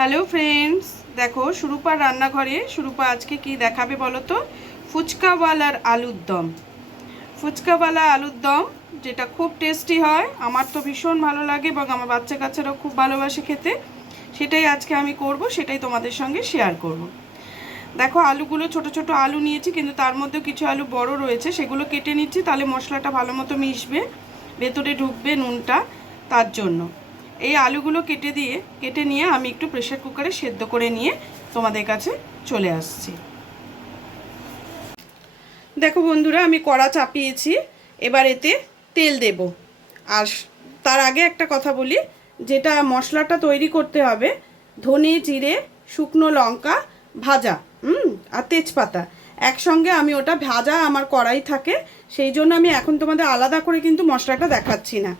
Hello friends, দেখো সুরূপার রান্নাঘরে সুরূপা আজকে কি দেখাবে বলো তো? ফুচকাওয়ালার আলুর দম। ফুচকাওয়ালা আলুর দম যেটা খুব টেস্টি হয়, আমার তো ভীষণ ভালো লাগে এবং আমার বাচ্চা কাচ্চারাও খুব ভালোবাসে খেতে। সেটাই আজকে আমি করব, সেটাই তোমাদের সঙ্গে শেয়ার করব। দেখো আলুগুলো ছোট ছোট আলু নিয়েছি, কিন্তু তার মধ্যেও কিছু আলু বড় রয়েছে, সেগুলো কেটে নিচ্ছি, তাহলে মশলাটা ভালো মতো মিশবে, ভেতরে ঢুকবে নুনটা, তার জন্য। এই আলুগুলো কেটে নিয়ে আমি একটু প্রেসার কুকারে সেদ্ধ করে নিয়ে তোমাদের কাছে চলে আসছি। দেখো বন্ধুরা, আমি কড়া চাপিয়েছি, এবার এতে তেল দেব। আর তার আগে একটা কথা বলি, যেটা মশলাটা তৈরি করতে হবে, ধনে জিরে শুকনো লঙ্কা ভাজা, আর তেজপাতা একসঙ্গে আমি ওটা ভাজা আমার কড়াই থাকে, সেই জন্য আমি এখন তোমাদের আলাদা করে কিন্তু মশলাটা দেখাচ্ছি না।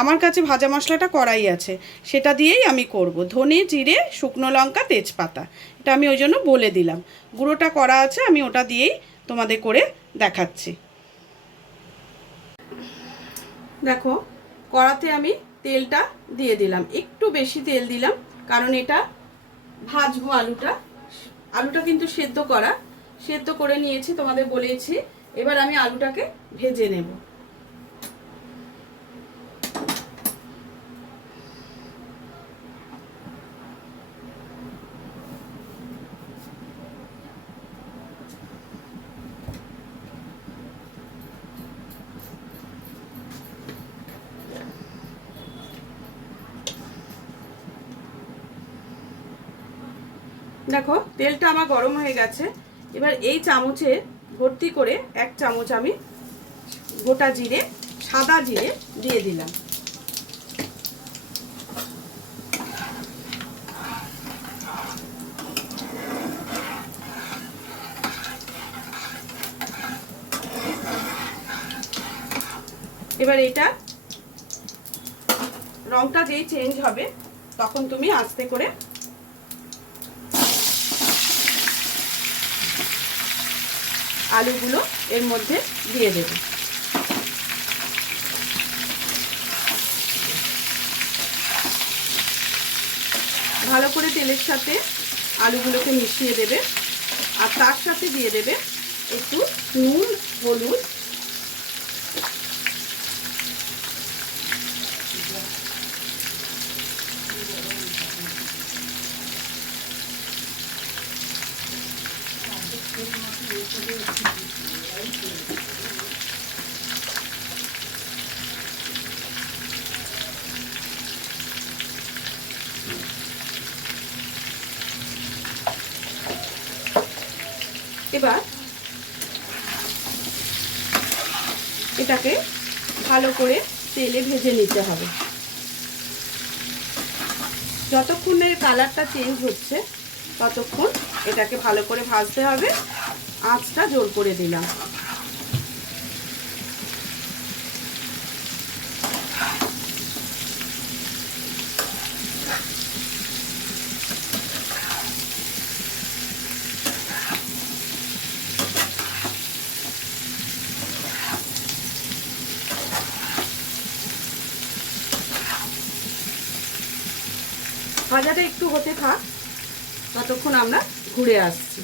আমার কাছে ভাজা মশলাটা কড়াই আছে, সেটা দিয়েই আমি করব। ধনে জিরে শুকনো লঙ্কা তেজপাতা, এটা আমি ওই জন্য বলে দিলাম। গুঁড়োটা করা আছে, আমি ওটা দিয়েই তোমাদের করে দেখাচ্ছি। দেখো কড়াতে আমি তেলটা দিয়ে দিলাম, একটু বেশি তেল দিলাম, কারণ এটা ভাজবো। আলুটা কিন্তু সেদ্ধ করে নিয়েছি, তোমাদের বলেছি। এবার আমি আলুটাকে ভেজে নেব। দেখো তেলটা আমার গরম হয়ে গেছে। এবার এই চামচে ভর্তি করে 1 চামচ আমি গোটা জিরে, সাদা জিরে দিয়ে দিলাম। এবার এটা রংটা যেই চেঞ্জ হবে, তখন তুমি আস্তে করে আলুগুলো এর মধ্যে দিয়ে দেবে। ভালো করে তেলের সাথে আলুগুলোকে মিশিয়ে দেবে, আর তার সাথে দিয়ে দেবে একটু নুন, হলুদ, এবার এটাকে ভালো করে তেলে ভেজে নিতে হবে। যতক্ষণের কালারটা চেঞ্জ হচ্ছে ততক্ষণ এটাকে ভালো করে ভাজতে হবে। আঁচটা জোর করে দিলাম। ভাজাটা একটু হতে থাক, ততক্ষণ আমরা ঘুরে আসছি।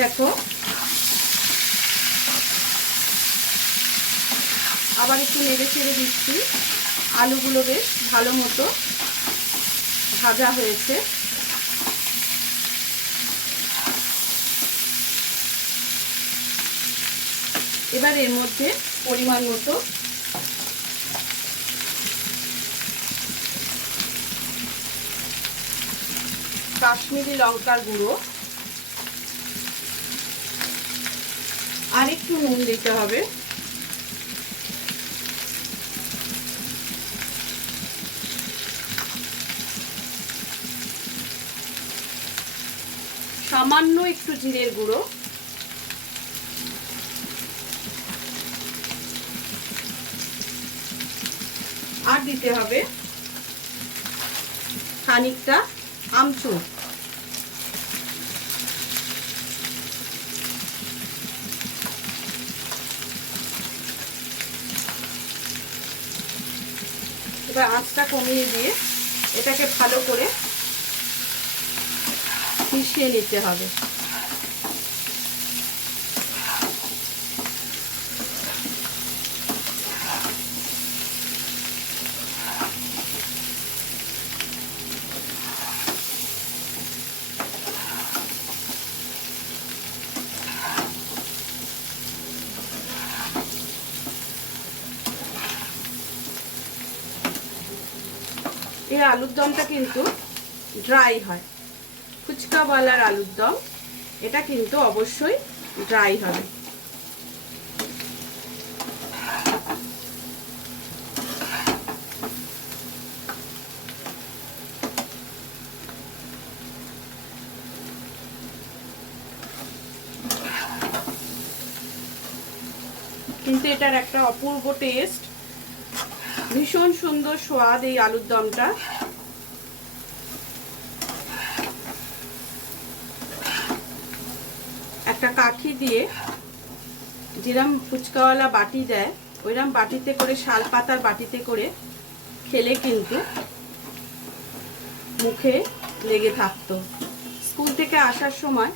দেখো আবার একটু নেড়ে চেড়ে দিচ্ছি। আলুগুলো বেশ ভালো মতো ভাজা হয়েছে। এবার এর মধ্যে পরিমাণ মতো কাশ্মীরি লঙ্কার গুঁড়ো আর একটু নুন দিতে হবে। সামান্য একটু জিরের গুঁড়ো, আর দিতে হবে খানিকটা আমচুর। এবার আঁচটা কমিয়ে দিয়ে এটাকে ভালো করে মিশিয়ে নিতে হবে। এই আলুর দমটা কিন্তু ড্রাই হয়, ফুচকাওয়ালার আলুর দম এটা কিন্তু অবশ্যই ড্রাই হবে। কিন্তু এটার একটা অপূর্ব টেস্ট, ভীষণ সুন্দর স্বাদ এই আলুর দমটা। একটা কাঠি দিয়ে যেরকম ফুচকাওয়ালা বাটি দেয় ওইরকম বাটিতে করে, শাল পাতার বাটিতে করে খেলে কিন্তু মুখে লেগে থাকতো। স্কুল থেকে আসার সময়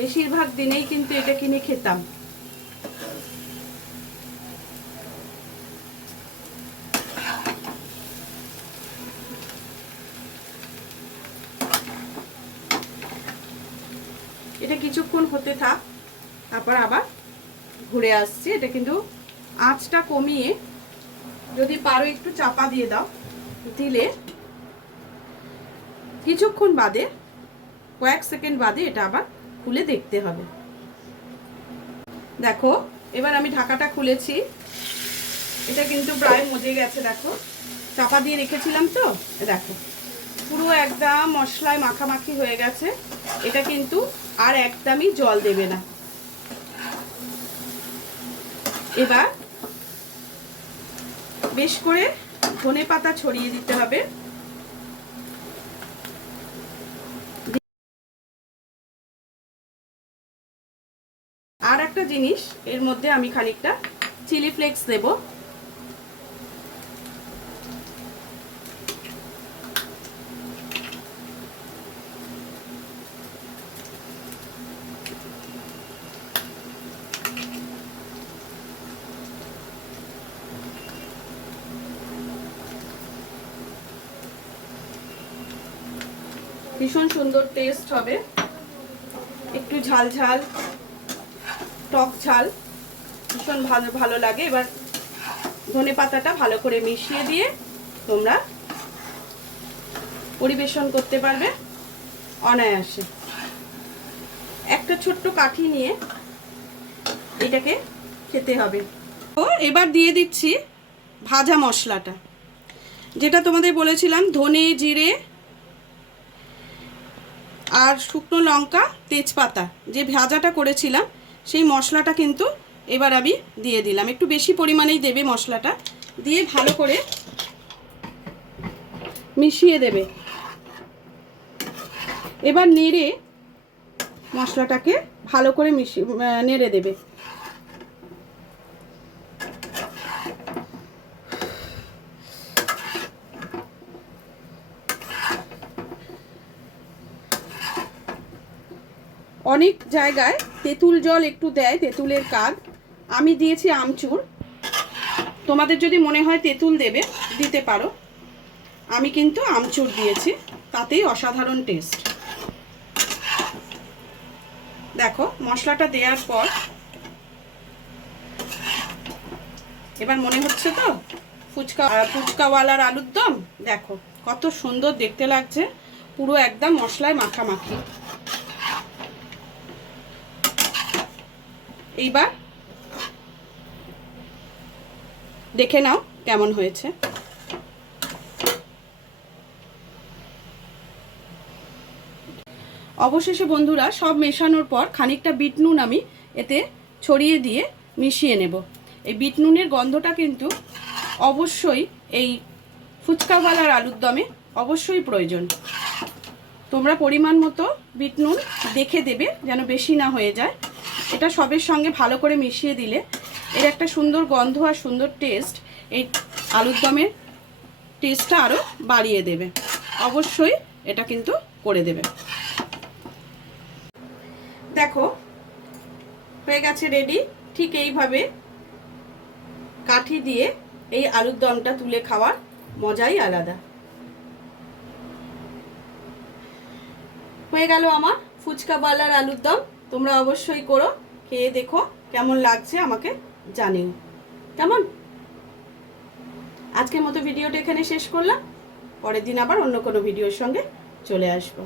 বেশিরভাগ দিনেই কিন্তু এটা কিনে খেতাম। এটা কিছুক্ষণ হতে থাক, তারপর আবার ঘুরে আসছি। এটা কিন্তু আঁচটা কমিয়ে যদি পারো একটু চাপা দিয়ে দাও, দিলে কিছুক্ষণ বাদে, কয়েক সেকেন্ড বাদে এটা আবার খুলে দেখতে হবে। দেখো এবার আমি ঢাকাটা খুলেছি, এটা কিন্তু প্রায় মজে গেছে। দেখো চাপা দিয়ে রেখেছিলাম তো, দেখো পুরো একদম মশলায় মাখামাখি হয়ে গেছে। এটা কিন্তু আর একদমই জল দেবে না। এবার বেশ করে ধনেপাতা ছড়িয়ে দিতে হবে। আর একটা জিনিস, এর মধ্যে আমি খানিকটা চিলি ফ্লেক্স দেব। ভীষণ সুন্দর টেস্ট হবে, একটু ঝাল ঝাল, টক ঝাল, ভীষণ ভালো ভালো লাগে। এবার ধনেপাতাটা ভালো করে মিশিয়ে দিয়ে তোমরা পরিবেশন করতে পারবে অনায়াসে। একটা ছোট্ট কাঠি নিয়ে এটাকে খেতে হবে। তো এবার দিয়ে দিচ্ছি ভাজা মশলাটা, যেটা তোমাদের বলেছিলাম ধনে, জিরে আর শুকনো লঙ্কা, তেজপাতা, যে ভাজাটা করেছিলাম সেই মশলাটা কিন্তু এবার আমি দিয়ে দিলাম। একটু বেশি পরিমাণেই দেবে মশলাটা, দিয়ে ভালো করে মিশিয়ে দেবে। এবার নেড়ে মশলাটাকে ভালো করে নেড়ে দেবে। অনেক জায়গায় তেঁতুল জল একটু দেয়, তেঁতুলের কাজ। আমি দিয়েছি আমচুর, তোমাদের যদি মনে হয় তেঁতুল দেবে দিতে পারো। আমি কিন্তু আমচুর দিয়েছি, তাতেই অসাধারণ টেস্ট। দেখো মশলাটা দেওয়ার পর এবার মনে হচ্ছে তো ফুচকাওয়ালার আলুর দম। দেখো কত সুন্দর দেখতে লাগছে, পুরো একদম মশলায় মাখামাখি। এইবার দেখে নাও কেমন হয়েছে। অবশেষে বন্ধুরা সব মেশানোর পর খানিকটা বিট নুন আমি এতে ছড়িয়ে দিয়ে মিশিয়ে নেব। এই বিট নুনের গন্ধটা কিন্তু অবশ্যই এই ফুচকাওয়ালার আলুর দমে অবশ্যই প্রয়োজন। তোমরা পরিমাণ মতো বিট নুন দেখে দেবে, যেন বেশি না হয়ে যায়। এটা সবের সঙ্গে ভালো করে মিশিয়ে দিলে এর একটা সুন্দর গন্ধ আর সুন্দর টেস্ট এই আলুর দমে টেস্টটা আরও বাড়িয়ে দেবে। অবশ্যই এটা কিন্তু করে দেবে। দেখো হয়ে গেছে রেডি। ঠিক এইভাবে কাঠি দিয়ে এই আলুর দমটা তুলে খাওয়ার মজাই আলাদা। হয়ে গেল আমার ফুচকাওয়ালার আলুর দম। তোমরা অবশ্যই করো, খেয়ে দেখো কেমন লাগছে আমাকে জানিও। কেমন? আজকের মতো ভিডিওটা এখানে শেষ করলাম। পরের দিন আবার অন্য কোনো ভিডিওর সঙ্গে চলে আসবো।